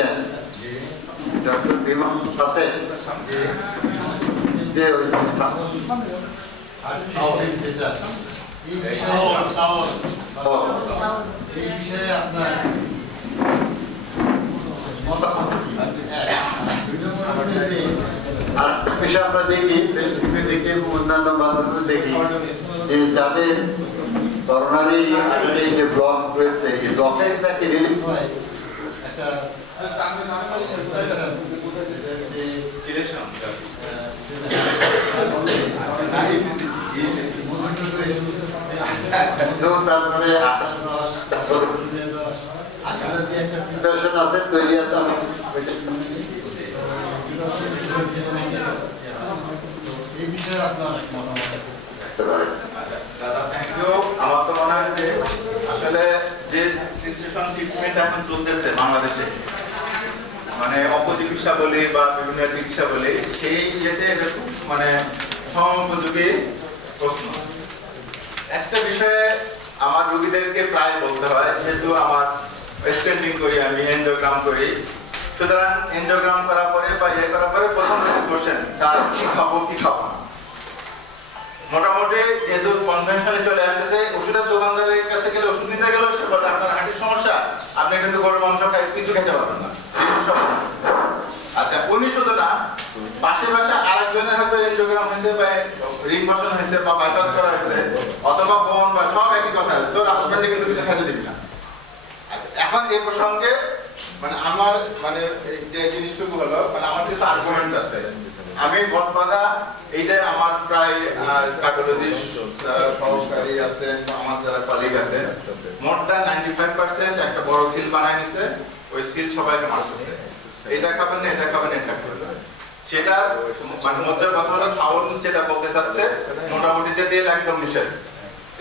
Technician doctor বিমান হাসেন যে ওই এই বিষয়ে আপনার মতামত কি? আর বিষয় আমরা দেখি ফেসবুকে দেখি এবং অন্যান্য মাধ্যমে দেখি যে যাদের করোনারি যে ব্লক রয়েছে এই ব্লকে তাকে রিলিফ হয় একটা তারপরে আছে তৈরি আছে এই বিষয়ে আপনার মতামত দাদা থ্যাংক ইউ। আমার তো মনে হয় যে আসলে যে সিচুয়েশন ট্রিটমেন্ট এখন চলতেছে বাংলাদেশে মানে অপচিকিৎসা বলি বা বিভিন্ন চিকিৎসা বলি সেই ইয়েতে মানে সমোপযোগী প্রশ্ন। একটা বিষয়ে আমার রোগীদেরকে প্রায় বলতে হয়, যেহেতু আমার স্টেন্ডিং করি, আমি এনজিওগ্রাম করি, সুতরাং এনজিওগ্রাম করার পরে বা ইয়ে করার পরে প্রথম কোশ্চেন, স্যার কি খাবো কি খাবো না। মোটামুটি যেহেতু কনভেনশনে চলে আসতেছে, ওষুধের দোকানদারের কাছে গেলে ওষুধ নিতে গেলেও সে বলে আপনার হাঁটির সমস্যা, আপনি কিন্তু গরুর মাংস খাই কিছু খেতে পারবেন না। আচ্ছা, উনি শুধু না, পাশে পাশে আরেকজনের হয়তো এনজিওগ্রাম হয়েছে বা রিং বসানো হয়েছে বা বাইপাস করা হয়েছে অথবা বোন বা সব একই কথা, তোর হাজবেন্ডে কিন্তু কিছু খেতে দিবি না। আচ্ছা, এখন এই প্রসঙ্গে মানে আমার মানে যে জিনিসটুকু হলো মানে আমার কিছু আর্গুমেন্ট আছে। আমি গতবাধা এইটা আমার প্রায় কার্ডিওলজিস্ট যারা সহকারী আছেন আমার যারা কলিগ আছেন মোর দ্যান 95% একটা বড় সিল বানায় নিছে, ওই সিল সবাইকে মারতেছে, এটা খাবেন না এটা খাবেন এটা খাবেন না। সেটা মানে মজার কথা হলো সাউন্ড যেটা বলতে চাচ্ছে মোটামুটি যে তেল একদম নিষেধ।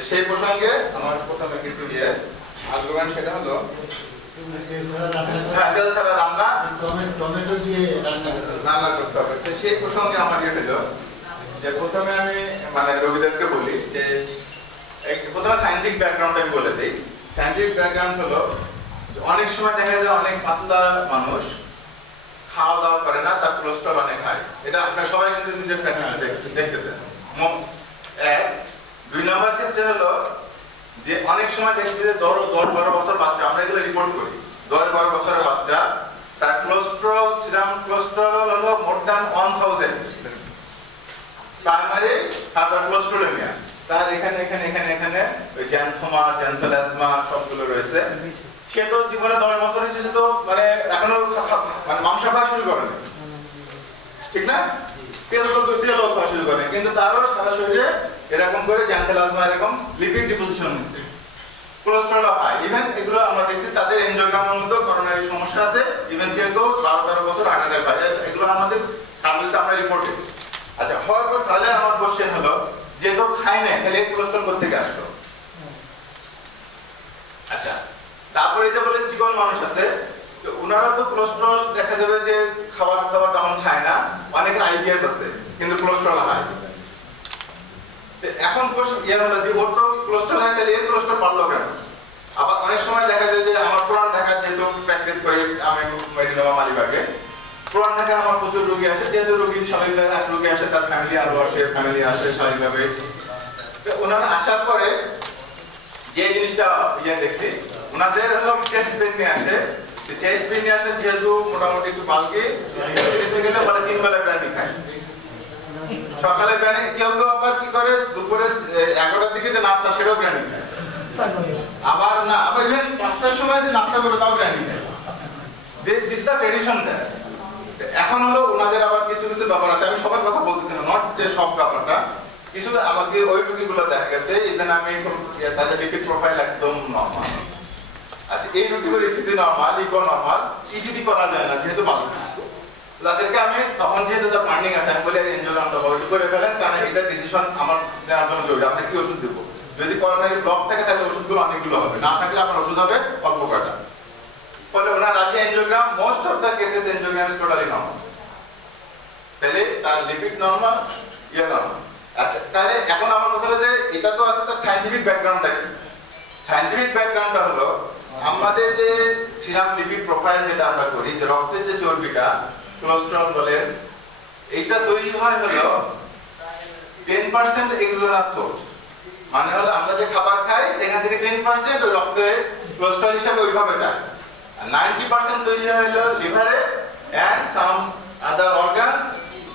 সেই প্রসঙ্গে আমার প্রথমে কিছু দিয়ে আর্গুমেন্ট সেটা হলো তেল ছাড়া রান্না, টমেটো দিয়ে রান্না করতে হবে। তো সেই প্রসঙ্গে আমার ইয়ে হলো যে প্রথমে আমি মানে রোগীদেরকে বলি যে প্রথমে সায়েন্টিফিক ব্যাকগ্রাউন্ড আমি বলে দিই। সায়েন্টিফিক ব্যাকগ্রাউন্ড হলো অনেক সময় দেখা যায় অনেক পাতলা মানুষ খাওয়া দাওয়া করে না, তার কোলেস্ট্রল অনেক হাই। এটা আপনারা সবাই কিন্তু নিজের প্র্যাকটিসে দেখতেছেন। এক, দুই নম্বর ক্ষেত্রে হলো যে অনেক সময় দেখছি যে 10-12 বছর বাচ্চা, আমরা এগুলো রিপোর্ট করি, 10-12 বছরের বাচ্চা তার কোলেস্ট্রল সিরাম কোলেস্ট্রল হলো মোর দ্যান 1000 প্রাইমারি হাইপারকোলেস্টেরোলেমিয়া, তার এখানে এখানে এখানে এখানে ওই জ্যান্থোমা জ্যান্থোলাজমা সবগুলো রয়েছে। সে তো জীবনে 10 বছর হয়েছে, সে তো মানে এখনো মানে মাংস খাওয়া শুরু করেনি, ঠিক না? তেলও খাওয়া শুরু করে, কিন্তু তারও সারা শরীরে এরকম করে জ্যান্থোলাজমা এরকম লিপিড ডিপোজিশন হচ্ছে, কোলেস্ট্রল হাই। ইভেন এগুলো আমরা দেখছি তাদের এনজিওগ্রামের মধ্যে করোনারি সমস্যা আছে, ইভেন কেউ 12-13 বছর হার্ট অ্যাটাক হয়, এগুলো আমাদের কাগজে আমরা রিপোর্ট করি। আচ্ছা, হওয়ার পর তাহলে আমার কোশ্চেন হলো যে তো খায় না তাহলে কোলেস্ট্রল কোথা থেকে আসলো? আচ্ছা, তারপরে যে বলে জীবন মানুষ আছে, তো ওনারা তো কোলেস্ট্রল দেখা যাবে যে খাবার দাবার তেমন খায় না, অনেকের আইবিএস আছে কিন্তু কোলেস্ট্রল হাই। এখন ইয়ে হলো যে ওর তো কোলেস্ট্রল হাই, তাহলে এর কোলেস্ট্রল বাড়লো কেন? আবার অনেক সময় দেখা যায় যে আমার পুরান ঢাকা যেহেতু প্র্যাকটিস করি আমি মেডিনোভা মালিবাগে, পুরান ঢাকা আমার প্রচুর রোগী আসে, যেহেতু রোগী স্বাভাবিকভাবে এক রোগী আসে তার ফ্যামিলি আরো আসে, ফ্যামিলি আসে স্বাভাবিকভাবে। তো ওনারা আসার পরে যে জিনিসটা ইয়ে দেখছি, ওনাদের হলো চেস্ট পেন নিয়ে আসে, চেস্ট পেন নিয়ে আসে যেহেতু মোটামুটি একটু বালকে খেতে গেলে বলে 3 বেলা প্রাণী খায়, সকালে প্রাণী, কেউ কেউ আবার কি করে দুপুরে 11টার দিকে যে নাস্তা সেটাও প্রাণী খায়, আবার না আবার ইভেন 5টার সময় যে নাস্তা করবে তাও প্রাণী খায়। দিস দ্য ট্রেডিশন দেয়। এখন হলো ওনাদের আবার কিছু কিছু ব্যাপার আছে, আমি সবার কথা বলতেছি না, নট যে সব ব্যাপারটা, কিছু আমাকে ওই রুগীগুলো দেখা গেছে ইভেন আমি তাদের লিপিড প্রোফাইল একদম নরমাল। আচ্ছা, এই রুগীগুলো স্থিতি নরমাল, ইকো নরমাল, ইজিডি করা যায় না যেহেতু ভালো। তাদেরকে আমি তখন যেহেতু তার ফান্ডিং আছে আমি বলি এনজিওগ্রামটা করে ফেলেন, কারণ এটা ডিসিশন আমার নেওয়ার জন্য জরুরি। আপনি কি ওষুধ দেবো? যদি করোনারি ব্লক থাকে তাহলে ওষুধগুলো অনেকগুলো হবে, না থাকলে আপনার ওষুধ হবে অল্প কটা। ফলে ওনার রাজি angiogram, most of the cases angiogram is totally normal, তাহলে তার লিপিড নরমাল, ইয়ে নরমাল। আচ্ছা, তাহলে এখন আমার কথা হলো যে এটা তো আছে তার সায়েন্টিফিক ব্যাকগ্রাউন্ডটা কি? সায়েন্টিফিক ব্যাকগ্রাউন্ডটা হলো আমাদের যে সিরাম লিপিড প্রোফাইল যেটা আমরা করি, যে রক্তের যে চর্বিটা কোলেস্টেরল বলেন, এইটা তৈরি হয় হলো 10% এক্সোজেনাস সোর্স। মানে হলো আমরা যে খাবার খাই এখান থেকে 10% ওই রক্তে কোলেস্টেরল হিসেবে ওইভাবে যায়, আর 90% তৈরি হয় হলো লিভারে and some other organs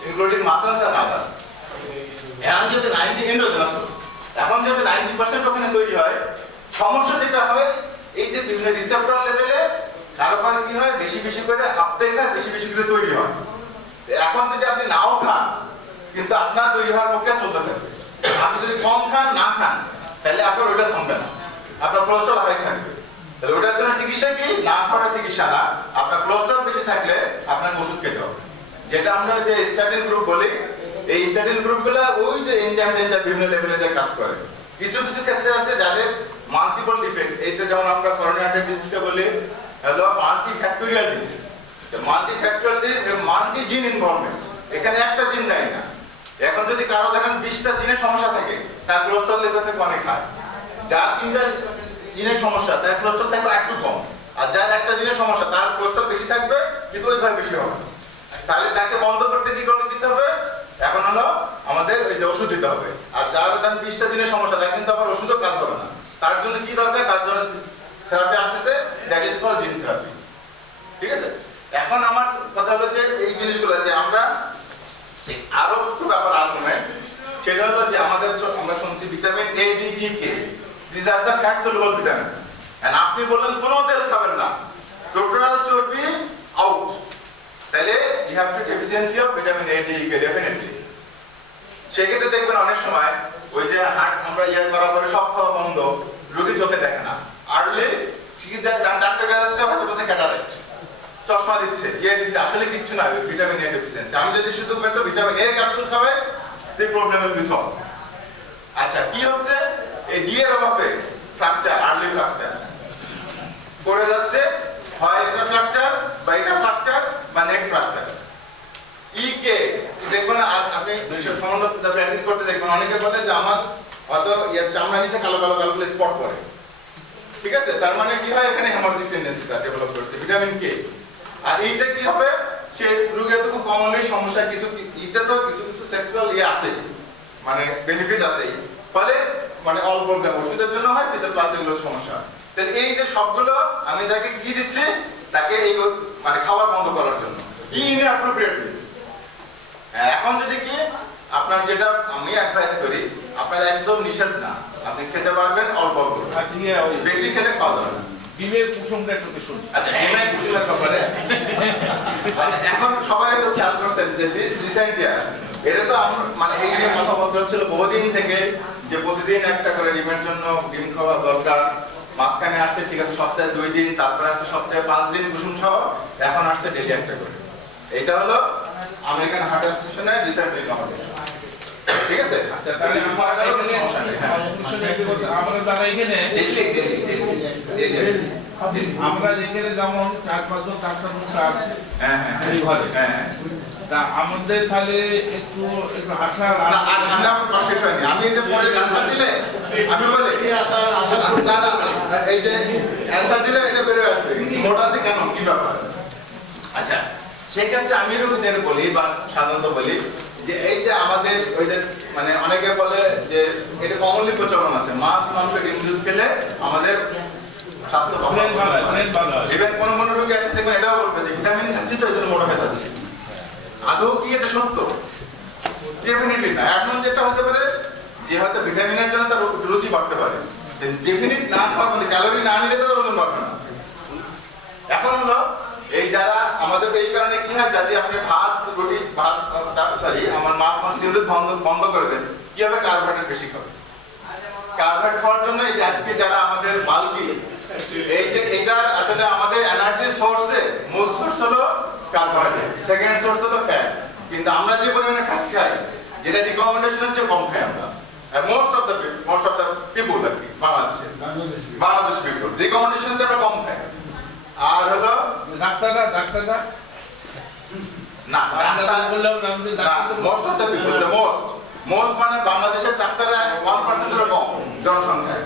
including muscles and others. এখন যদি 90 এন্ডোজেনাস সোর্স, এখন যদি 90% ওখানে তৈরি হয়, সমস্যা যেটা হয় এই যে বিভিন্ন রিসেপ্টর লেভেলে কারো কারো কি হয় বেশি বেশি করে আপটেক হয়, বেশি বেশি করে তৈরি হয়। এখন যদি আপনি নাও খান কিন্তু আপনার তৈরি হওয়ার প্রক্রিয়া চলতে থাকবে। আপনি যদি কম খান না খান তাহলে আপনার ওইটা থামবে না, আপনার কোলেস্ট্রল হাই থাকবে। তাহলে ওটার জন্য চিকিৎসা কি? না খাওয়ার চিকিৎসা না, আপনার কোলেস্ট্রল বেশি থাকলে আপনাকে ওষুধ খেতে হবে, যেটা আমরা যে স্ট্যাটিন গ্রুপ বলি। এই স্ট্যাটিন গ্রুপগুলো ওই যে এনজাইম বিভিন্ন লেভেলে যে কাজ করে। কিছু কিছু ক্ষেত্রে আছে যাদের মাল্টিপল ডিফেক্ট, এইটা যেমন আমরা করোনা ডিজিজকে বলি হলো multifactorial disease. Multifactorial disease multi জিন ইনভলভমেন্ট, এখানে একটা জিন দেয় না। এখন যদি কারো দেখেন 20টা জিনের সমস্যা থাকে, তার কোলেস্ট্রল লেভেল থেকে অনেক হাই। যার 3টা জিনের সমস্যা তার কোলেস্ট্রল থাকবে একটু কম, আর যার একটা জিনের সমস্যা তার কোলেস্ট্রল বেশি থাকবে কিন্তু ওইভাবে বেশি হবে। তাহলে তাকে বন্ধ করতে কি করে দিতে হবে? এখন হলো আমাদের ওই যে ওষুধ দিতে হবে। আর যার ধরেন 20টা জিনের সমস্যা তার কিন্তু আবার ওষুধও কাজ হবে না। তার জন্য কি দরকার? তার জন্য থেরাপি আসতেছে, that is called gene therapy. ঠিক আছে? এখন আমার কথা হলো যে এই জিনিসগুলো যে আমরা আরো একটু ব্যাপার আর্গুমেন্ট, সেটা হলো যে আমাদের আমরা শুনছি vitamin A, D, E, K, this are the fat soluble vitamin. And আপনি বললেন কোনো তেল খাবেন না, টোটাল চর্বি আউট, তাহলে you have to deficiency of vitamin A, D, E, K definitely. সেক্ষেত্রে দেখবেন অনেক সময় ওই যে হার্ট আমরা ইয়ে করার পরে সব খাওয়া বন্ধ, রোগী চোখে দেখে না, আর্লি চিকিৎসা ডাক্তার কাছে যাচ্ছে, হয়তো বলছে ক্যাটারাক্ট, চশমা দিচ্ছে, ইয়ে দিচ্ছে, আসলে কিচ্ছু না, ভিটামিন এ ডেফিসিয়েন্সি। আমি যদি শুধু ভিটামিন এ ক্যাপসুল খাবে, the problem will be solved. আচ্ছা, কি হচ্ছে? এই ডি এর অভাবে ফ্র্যাকচার, আর্লি ফ্র্যাকচার করে যাচ্ছে, হয় এটা ফ্র্যাকচার বা এটা ফ্র্যাকচার বা নেক ফ্র্যাকচার। ই কে দেখবেন, আপনি সামান্য প্র্যাকটিস করতে দেখবেন অনেকে বলে যে আমার হয়তো চামড়া নিচে কালো কালো কালো স্পট পড়ে। ঠিক আছে? তার মানে কি হয়? এখানে হেমারেজিক টেন্ডেন্সিটা ডেভেলপ করছে ভিটামিন কে। আর এইটা কি হবে? সে রোগের তো খুব কমনলি সমস্যা, কিছু ইতে তো কিছু কিছু সেক্সুয়াল ইয়ে আছে, মানে বেনিফিট আছে, ফলে মানে অল প্রবলেম ওষুধের জন্য হয়, প্লাস এগুলোর সমস্যা। তাহলে এই যে সবগুলো আমি তাকে কি দিচ্ছি, তাকে এই মানে খাবার বন্ধ করার জন্য কি ইনঅ্যাপ্রোপ্রিয়েটলি। এখন যদি কি আপনার যেটা আমি অ্যাডভাইস করি, আপনার একদম নিষেধ না, আপনি খেতে পারবেন অল্প অল্প, বেশি খেলে খাওয়া যাবে না। ডিমের কুসুমটা একটু শুনি। আচ্ছা, ডিমের কুসুমের ব্যাপারে আচ্ছা, এখন সবাই তো খেয়াল করছেন যে দিস রিসেন্ট ইয়ার, এটা তো মানে এই যে কথাবার্তা হচ্ছিল বহুদিন থেকে যে প্রতিদিন একটা করে ডিমের জন্য ডিম খাওয়া দরকার। মাঝখানে আসছে ঠিক আছে সপ্তাহে 2 দিন, তারপরে আসছে সপ্তাহে 5 দিন কুসুম সহ, এখন আসছে ডেইলি একটা করে। এটা হলো আমেরিকান হার্ট অ্যাসোসিয়েশনের রিসেন্ট রিকমেন্ডেশন। ঠিক আছে? আচ্ছা, তাহলে আমরা যারা এখানে আমরা এখানে যেমন 4-5 জন ডাক্তার আছে এই ঘরে, তা আমাদের তাহলে একটু একটু আশার শেষ হয়নি। আমি এই যে পরে অ্যান্সার দিলে আমি বলি না না, এই যে অ্যান্সার দিলে এটা বেরোয় আসবে মোটাতে কেন, কি ব্যাপার। আচ্ছা, সেক্ষেত্রে আমি রোগীদের বলি বা সাধারণত বলি যে এই যে আমাদের ওই যে মানে অনেকে বলে যে এটা কমনলি প্রচলন আছে, মাছ মাংস ডিম দুধ খেলে আমাদের স্বাস্থ্য ভালো হয়। ইভেন কোন কোন রোগী আসে দেখবেন এটাও বলবে যে ভিটামিন খাচ্ছি তো এই জন্য মোটা হয়ে যাচ্ছে। আদৌ কি এটা সত্য? ডেফিনেটলি না। এখন যেটা হতে পারে যে হয়তো ভিটামিনের জন্য তার রুচি বাড়তে পারে, ডেফিনিট না খাওয়া মানে ক্যালোরি না নিলে তো ওজন বাড়বে না। এখন হলো এই যারা আমাদের এই কারণে কি হয়, যদি আপনি ভাত রুটি ভাত সরি আমার মাছ মাংস ডিম দুধ বন্ধ করে দেন, কি হবে? কার্বোহাইড্রেট বেশি খাবে। কার্বোহাইড্রেট খাওয়ার জন্য এই যে আজকে যারা আমাদের বাল্কি, এই যে এটার আসলে আমাদের এনার্জি সোর্সে মূল সোর্স হলো কার্বোহাইড্রেট, সেকেন্ড সোর্স হলো ফ্যাট। কিন্তু আমরা যে পরিমাণে ফ্যাট খাই, যেটা রিকমেন্ডেশন হচ্ছে কম খাই আমরা, মোস্ট অফ দ্য পিপল আর কি বাংলাদেশ পিপল রিকমেন্ডেশন হচ্ছে আমরা কম খাই। আর হলো ডাক্তাররা না, বললাম most of the people, most মানে বাংলাদেশের ডাক্তাররা 1% এর কম জনসংখ্যায়,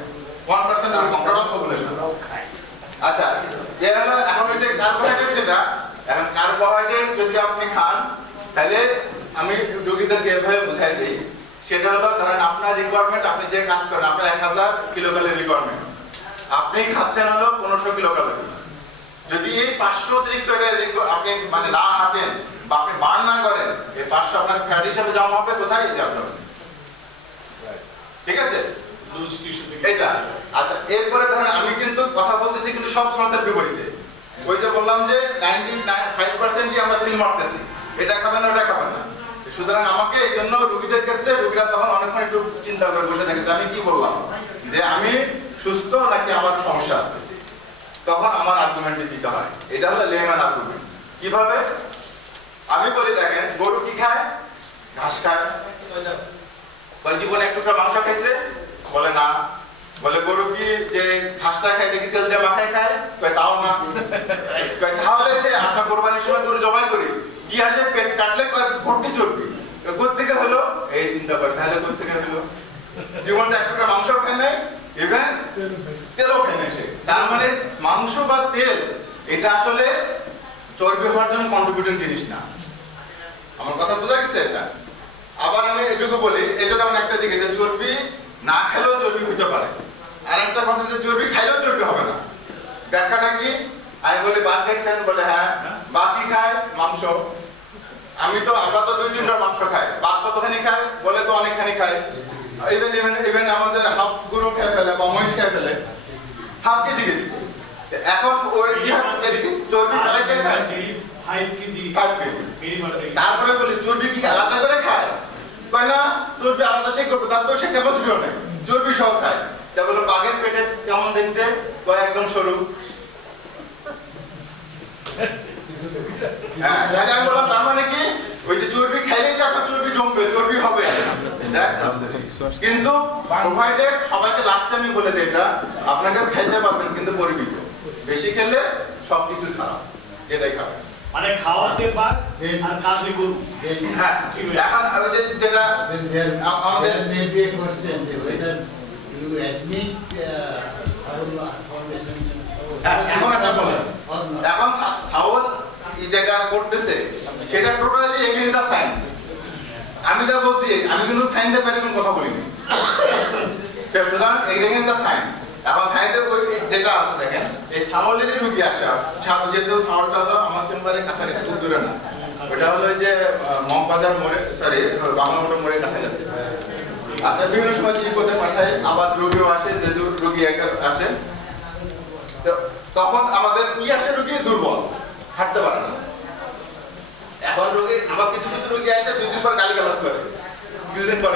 1% এর কম টোটাল পপুলেশন। আচ্ছা, যে হলো এখন ওই যে কার্বোহাইড্রেট যেটা, এখন কার্বোহাইড্রেট যদি আপনি খান তাহলে আমি রোগীদেরকে এভাবে বুঝাই দিই, সেটা হলো ধরেন আপনার রিকোয়ারমেন্ট, আপনি যে কাজ করেন আপনার 1000 কিলোক্যালোরি রিকোয়ারমেন্ট, আপনি খাচ্ছেন হলো 1500 কিলোক্যালোরি। যদি এই 500 অতিরিক্ত এটা আপনি মানে না হাঁটেন বা আপনি বার্ন না করেন, এই 500 আপনার ফ্যাট হিসেবে জমা হবে কোথায়? এই যে আপনার, ঠিক আছে এটা। আচ্ছা, এরপরে ধরেন আমি কিন্তু কথা বলতেছি কিন্তু সব শ্রদ্ধের বিপরীতে। ওই যে বললাম যে 95%ই আমরা সিল মারতেছি, এটা খাবেন না ওটা খাবেন না। সুতরাং আমাকে এই জন্য রোগীদের ক্ষেত্রে রোগীরা তখন অনেকক্ষণ একটু চিন্তা করে বসে থাকে যে আমি কি বললাম, যে আমি সুস্থ নাকি আমার সমস্যা আছে, তখন আমার আর্গুমেন্টে দিতে হয়। এটা হলো লেম্যান আর্গুমেন্ট। কিভাবে? আমি বলি দেখেন, গরু কি খায়? ঘাস খায়। ওই জীবনে একটু মাংস খাইছে? বলে না। বলে গরু কি যে ঘাসটা খায় এটা কি তেল দিয়ে মাখায় খায়? কয় তাও না। কয় তাহলে যে আপনার কোরবানির সময় গরু জবাই করি কি আসে? পেট কাটলে কয় ভর্তি চর্বি। কোথা থেকে হলো? এই চিন্তা করে, তাহলে কোথা থেকে হলো? জীবনে একটু মাংস খায় নাই, ইভেন তেলও খায় নাই সে। তার মানে মাংস বা তেল এটা আসলে চর্বি হওয়ার জন্য কন্ট্রিবিউটিং জিনিস না। আমার কথা বোঝা গেছে? এটা আবার আমি এটুকু বলি, এটা যেমন একটা দিকে যে চর্বি না খেলেও চর্বি হতে পারে, আর একটা কথা যে চর্বি খাইলেও চর্বি হবে না। ব্যাখ্যাটা কি? আমি বলি ভাত খাইছেন? বলে হ্যাঁ। বাকি খায় মাংস। আমরা তো 2-3টা মাংস খাই, ভাত কতখানি খায়? বলে তো অনেকখানি খায়। ইভেন আমাদের হাফ গরু খেয়ে ফেলে বা মহিষ খেয়ে ফেলে, হাফ কেজি কেজি। এখন ওই চর্বি ফেলাইতে খায় 5 কেজি। তারপরে বলি চর্বি কি আলাদা করে খায়? কয় না, চর্বি আলাদা সে করবে, তার তো সে ক্যাপাসিটিও নেই, চর্বি সহ খায়। তা বলে বাঘের পেটে কেমন দেখতে? কয় একদম সরু। হ্যাঁ, আমি বললাম তার মানে কি ওই যে চর্বি খাইলেই যে আপনার চর্বি জমবে, চর্বি হবে। কিন্তু প্রোভাইডেড সবাইকে লাস্টে আমি বলে দিই, এটা আপনাকে খাইতে পারবেন কিন্তু পরিমিত। বেশি খেলে সবকিছু খারাপ, যেটাই খাবেন। মানে খাওয়াতে পার আর কাজে গরু। হ্যাঁ, এখন ওই যে যেটা আমাদের maybe a question whether you admit foundation. এখন একটা বলেন, এখন সাউথ যেটা করতেছে সেটা টোটালি এগেইনস্ট দ্য সায়েন্স। আমি যা বলছি, আমি কিন্তু সায়েন্সের বাইরে কোনো কথা বলিনি। সুতরাং এগেইনস্ট দ্য সায়েন্স। এখন সায়েন্সে ওই যেটা আছে দেখেন, এই সাউলেরই রুগী আসে, যেহেতু সাউলটা হলো আমার চেম্বারের কাছাকাছি, খুব দূরে না। ওটা হলো ওই যে মগবাজার মোড়ে, সরি বাংলা মোটর মোড়ের কাছাকাছি। আচ্ছা, বিভিন্ন সময় চিঠি করতে পাঠায়, আবার রোগীও আসে, যে রোগী আসে, তখন আমাদের কি আসে? রোগী দুর্বল, হাঁটতে পারে না। এখন রোগী আবার কিছু কিছু রোগী আসে 2 দিন পর গালিগালাজ করে, কিছুদিন পরে